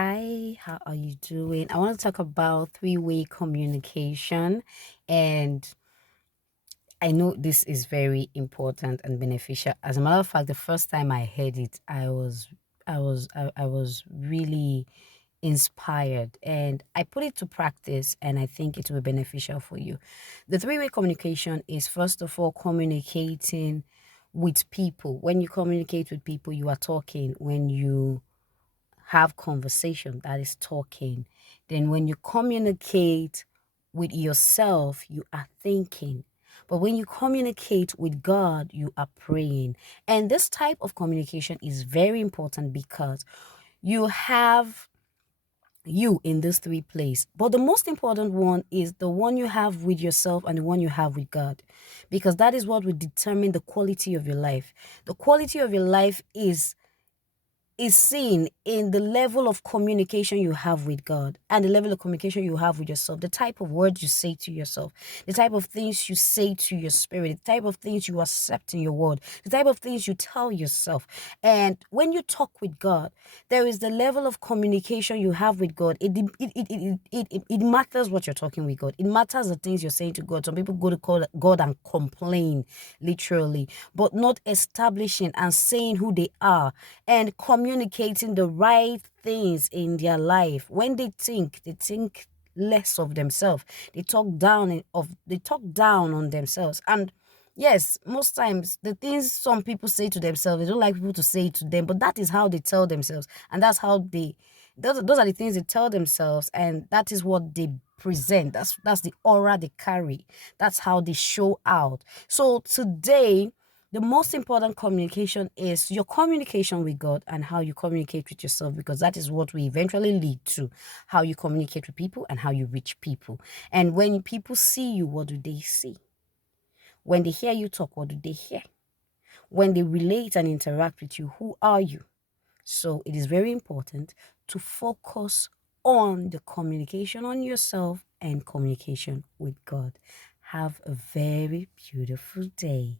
Hi, how are you doing? I want to talk about three-way communication, and I know this is very important and beneficial. As a matter of fact, the first time I heard it, I was really inspired, and I put it to practice, and I think it will be beneficial for you. The three-way communication is first of all communicating with people. When you communicate with people, you are talking. When you have conversation, that is talking. Then when you communicate with yourself, you are thinking. But when you communicate with God, you are praying. And this type of communication is very important because you have you in these three places. But the most important one is the one you have with yourself and the one you have with God, because that is what will determine the quality of your life. The quality of your life is seen in the level of communication you have with God and the level of communication you have with yourself, the type of words you say to yourself, the type of things you say to your spirit, the type of things you accept in your word, the type of things you tell yourself. And when you talk with God, there is the level of communication you have with God. It matters what you're talking with God. It matters the things you're saying to God. Some people go to God and complain, literally, but not establishing and saying who they are and communicating the right things in their life. When they think less of themselves. They talk down on themselves. And yes, most times the things some people say to themselves, they don't like people to say it to them, but that is how they tell themselves. And that's how those are the things they tell themselves, and that is what they present. That's the aura they carry. That's how they show out. So today, the most important communication is your communication with God and how you communicate with yourself, because that is what will eventually lead to how you communicate with people and how you reach people. And when people see you, what do they see? When they hear you talk, what do they hear? When they relate and interact with you, who are you? So it is very important to focus on the communication on yourself and communication with God. Have a very beautiful day.